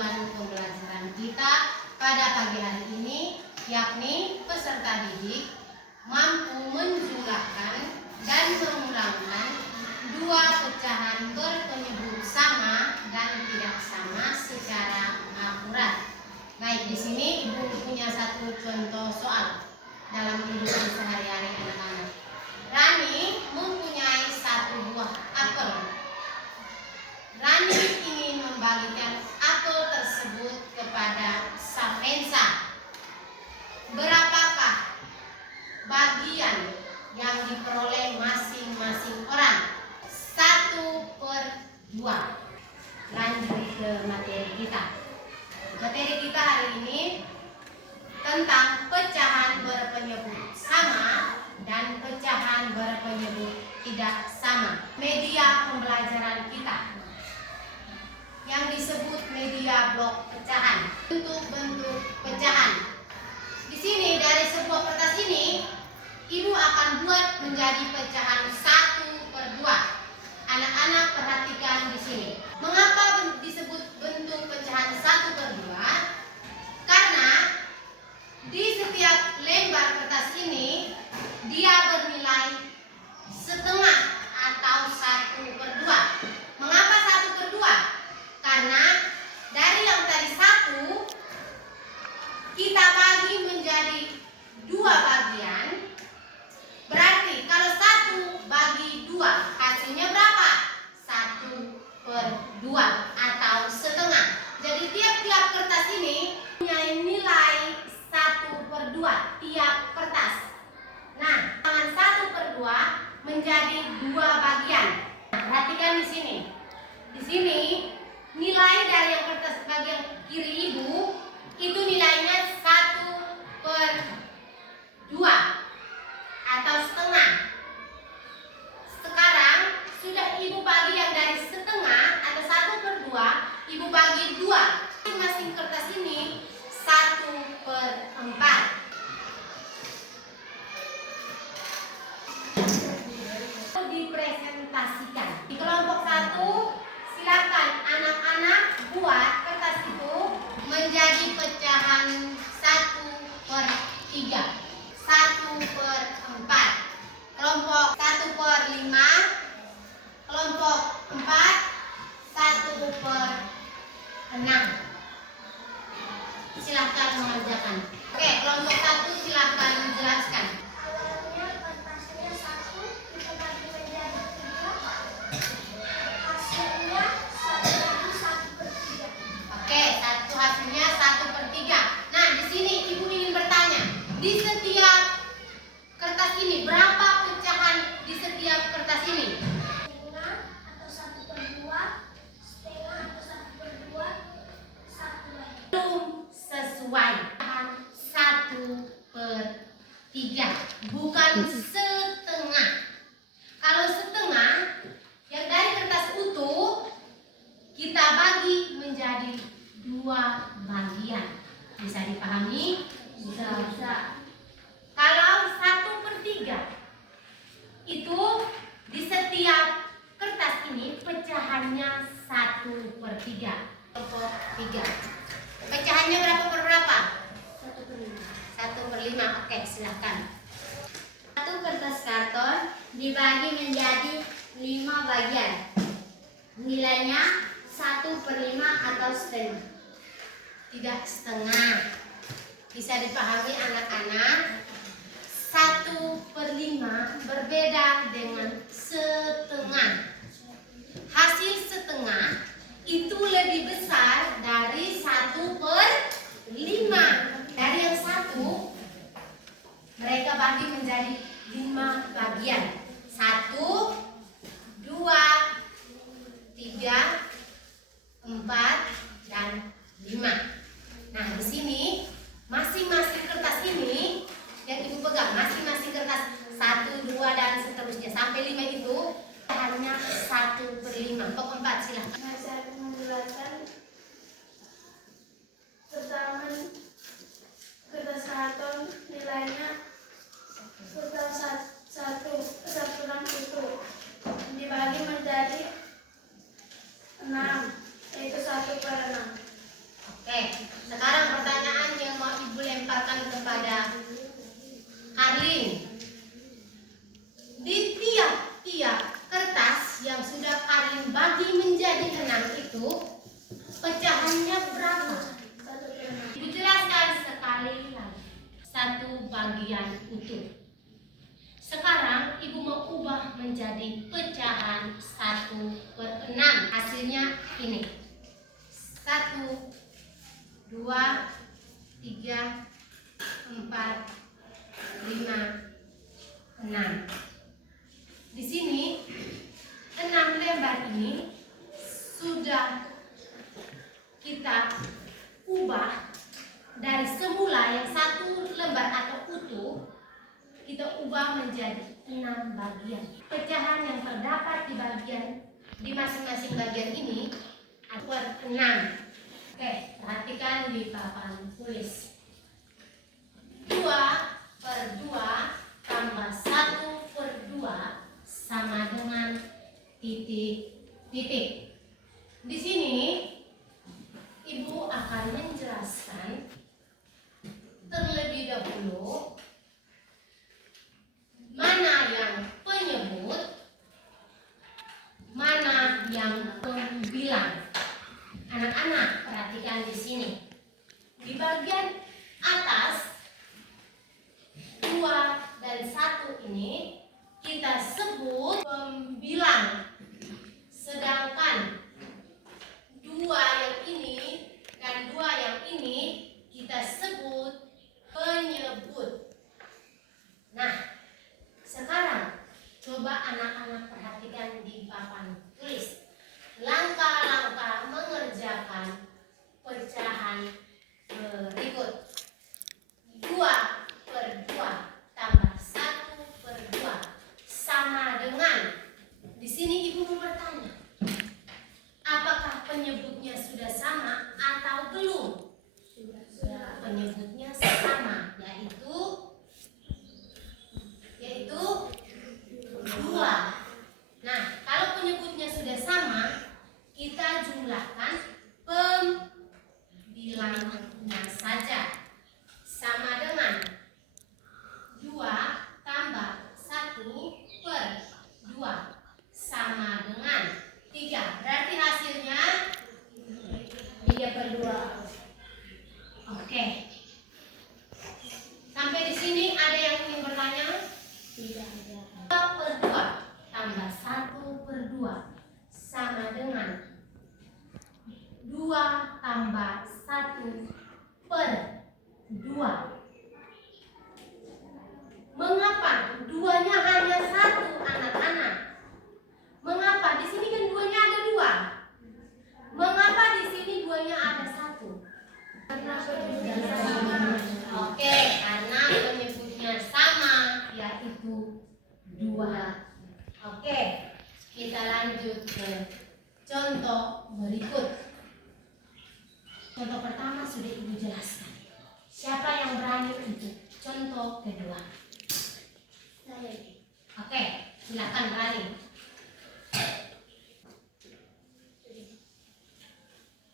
tujuan pembelajaran kita pada pagi hari ini, yakni peserta didik mampu menjumlahkan dan mengulangkan dua pecahan berpenyebut sama dan tidak sama secara akurat. Baik, di sini Ibu punya satu contoh soal dalam kehidupan sehari-hari anak-anak. Rani mempunyai satu buah apel. Rani ingin membagikan apel tersebut kepada Sapensa. Berapakah bagian yang diperoleh masing-masing orang? 1/2. Lanjut ke materi kita. Materi kita hari ini tentang pecahan berpenyebut sama dan pecahan berpenyebut tidak sama. Media pembelajaran kita yang disebut media blok pecahan. Bentuk-bentuk pecahan. Di sini dari sebuah kertas ini, Ibu akan buat menjadi pecahan 1/2. Anak-anak perhatikan di sini. Mengapa disebut bentuk pecahan 1/2? Karena di setiap lembar kertas ini dia bernilai setengah atau 1/2. Mengapa 1/2? Karena dari yang tadi 1 kita bagi menjadi 2 bagian. Berarti kalau 1 bagi 2 hasilnya berapa? 1/2 atau setengah. Jadi tiap-tiap kertas ini punya nilai 1/2 tiap kertas. Nah, dengan 1/2 menjadi 2 bagian. Nah, perhatikan di sini. Di sini nilai dari yang kertas bagian kiri Ibu itu nilainya 1/2 atau setengah. Sekarang sudah Ibu bagi yang dari setengah atau 1/2, Ibu bagi 2. Masing-masing kertas ini 1/4. Dipresentasikan. Di kelompok 1, silakan anak-anak buat kertas itu menjadi pecahan 1/3, 1/4. Kelompok 1/5, kelompok 4 1/6. Silakan mengerjakan. Oke, kelompok 1 silakan menjelaskan. Awalnya kertasnya 1 dibagi menjadi 3. Hasilnya 1 lagi 1/3. Oke, hasilnya 1/3. Nah, di sini Ibu ingin bertanya, di setiap kertas ini berapa pecahan di setiap kertas ini? Setengah atau 1/2, setengah atau 1/2, 1 lagi. Belum sesuai. 1/3, bukan setengah. Kalau setengah, yang dari kertas utuh kita bagi menjadi 2 bagian. Bisa dipahami? Bisa. Kalau 1/3 itu di setiap kertas ini pecahannya 1/3. Kelompok 3. Pecahannya berapa per berapa? 1/5. 1/5. Oke, silahkan. Satu kertas karton dibagi menjadi 5 bagian. Nilainya 1/5 atau setengah. Tidak setengah. Bisa dipahami anak-anak? 1/5 berbeda dengan setengah. Hasil setengah itu lebih besar dari 1/5. Dari yang 1 mereka bagi menjadi 5 bagian. 1, 2, 3, 4, dan 5. Nah, di sini masing-masing kertas ini yang Ibu pegang, masing-masing kertas 1, 2, dan seterusnya sampai 5 itu hanya 1/5. Kelompok 4 silahkan. Saya menjelaskan bagian utuh. Sekarang ibu mau ubah menjadi pecahan 1/6. Hasilnya ini. 1, 2, 3, 4, 5, 6. Di sini 6 lembar ini sudah kita ubah dari semula yang 1 lembar atau utuh, kita ubah menjadi 6 bagian. Pecahan yang terdapat di masing-masing bagian ini adalah 6. Oke, perhatikan di papan tulis. 2/2 tambah 1/2 sama dengan titik-titik. Di sini ibu akan menjelaskan terlebih dahulu mana yang penyebut, mana yang pembilang. Anak-anak, perhatikan di sini. Di bagian atas 2 dan 1 ini kita sebut pembilang. Sedangkan 2 yang ini dan 2 yang ini kita sebut penyebut. Nah, sekarang coba anak-anak perhatikan di papan tulis. Langkah-langkah mengerjakan pecahan berikut. 2/2 tambah 1/2 sama dengan. Di sini ibu mau bertanya, apakah penyebutnya sudah sama atau belum? Penyebutnya sama, yaitu 2. Nah, kalau penyebutnya sudah sama, kita jumlahkan pembilangnya saja. Sama dengan 2 tambah 1/2 sama dengan 3. Berarti hasilnya 3/2. Oke. Sampai di sini ada yang ingin bertanya? Tidak ada. 2/2 tambah 1/2 sama dengan 2 tambah 1/2. Mengapa duanya hanya 1, anak-anak? Mengapa di sini kan duanya ada 2? Mengapa di sini duanya ada 1? Oke, karena penyebutnya sama, yaitu 2. Oke, kita lanjut ke contoh berikut. Contoh pertama sudah ibu jelaskan. Siapa yang berani untuk contoh kedua? Saya. Oke, silakan berani.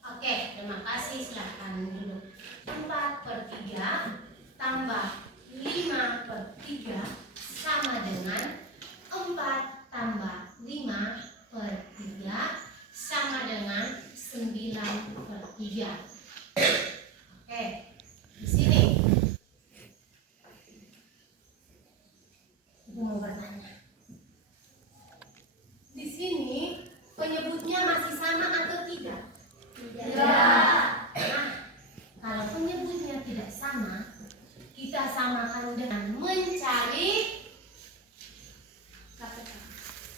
Oke, terima kasih. Silakan duduk. 4/3 tambah 5/3 sama dengan 4 tambah 5/3 sama dengan 9/3. Oke, di sini ibu mau bertanya. Di sini penyebutnya masih sama atau tidak? Tidak. Nah, kalau penyebutnya tidak sama, kita samakan dengan mencari.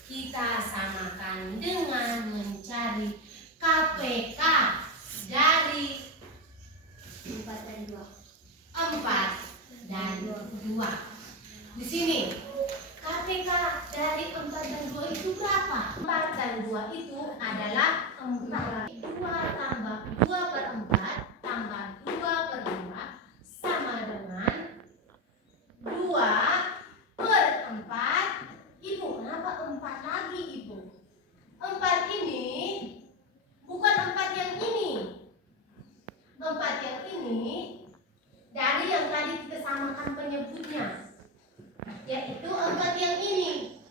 Kita samakan dengan mencari KPK dari 4 dan 2. 4 dan 2. Di sini KPK dari 4 dan 2 itu berapa? 4 dan 2 itu adalah 4. 2 tambah 2/4 tambah 2/2 sama dengan 2/4. Ibu, kenapa 4 lagi, Ibu? 4 ini bukan 4 yang ini. 4 yang ini dari yang tadi kita samakan penyebutnya, yaitu 4 yang ini.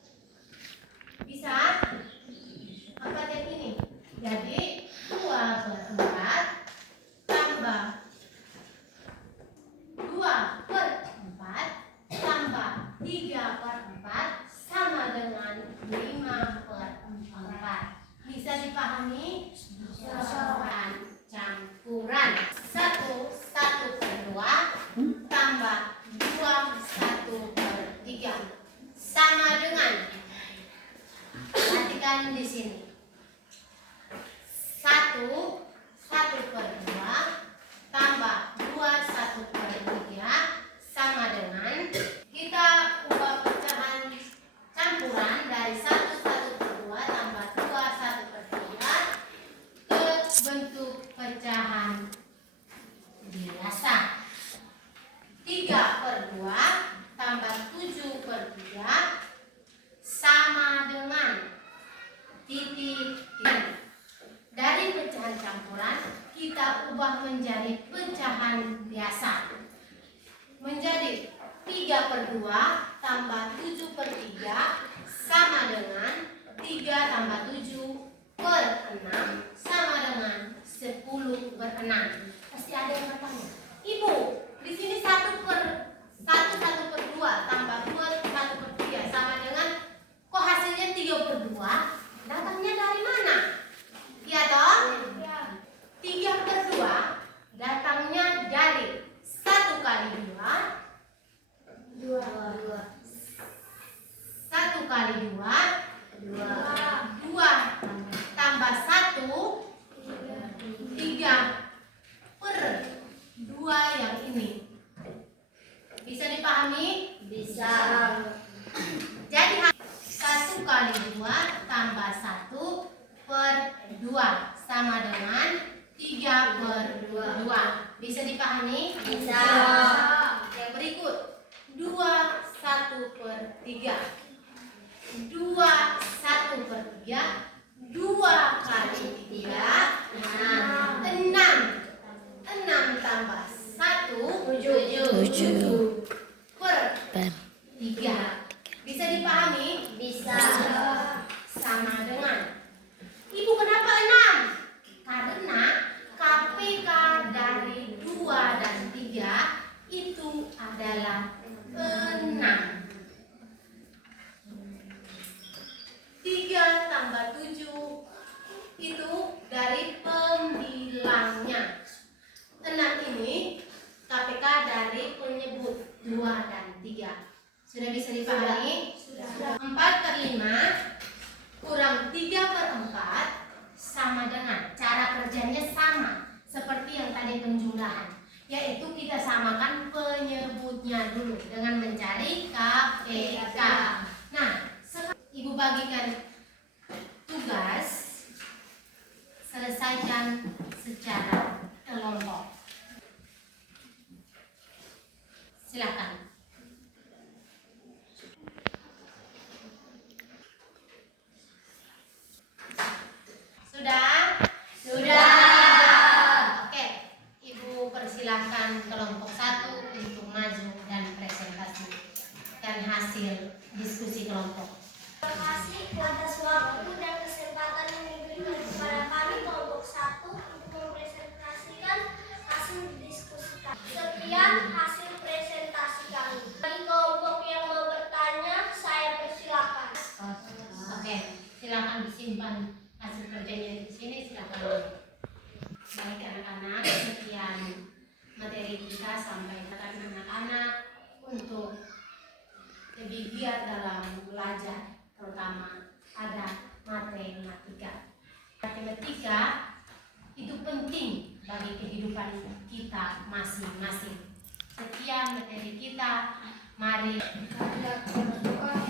Bisa? 4 yang ini. Jadi 2/4 tambah 2/4 diubah menjadi pecahan biasa. Menjadi 3/2 tambah 7/3 sama dengan 3 tambah 7/6 sama dengan 10/6. Pasti ada yang bertanya, Ibu, di sini 1/2 tambah 2 1/3 sama dengan, kok hasilnya 3/2? Datangnya dari mana? Ya toh? 3/2 datangnya dari 1 kali 2, 1 kali 2, 2 tambah 1, 3/2 yang ini. Bisa dipahami? Bisa. Jadi 1 kali 2 tambah 1/2 sama dengan 3/2. Bisa dipahami? Bisa. Yang berikut 2 1/3. 2 1/3 2 kali 3 6. 6 tambah 1 7/3. Bisa dipahami? Bisa. Sama dengan, Ibu kenapa 6? Karena KPK dari 2 dan 3 itu adalah 6. 3 tambah 7 itu dari pembilangnya. 6 ini KPK dari penyebut 2 dan 3. Sudah bisa dipahami? Sudah. 4/5 kurang 3/4 sama dengan, cara kerjanya sama seperti yang tadi penjumlahan, yaitu kita samakan penyebutnya dulu dengan mencari KPK. Nah, Ibu bagikan tugas, selesaikan secara kelompok. Silakan. Sudah? Oke, Ibu persilahkan kelompok 1 untuk maju dan presentasikan hasil diskusi kelompok. Terima kasih atas waktu dan kesempatan yang diberikan kepada kami kelompok 1 untuk mempresentasikan hasil diskusi kami. Sekian hasil presentasi kami. Bagi kelompok yang mau bertanya, saya persilakan. Oke, silakan disimpan hasil kerjanya di sini, silakan. Baik anak-anak, sekian materi kita, sampaikan anak-anak untuk lebih giat dalam belajar, terutama ada matematika. Matematika itu penting bagi kehidupan kita masing-masing. Sekian materi kita, mari kita berdoa.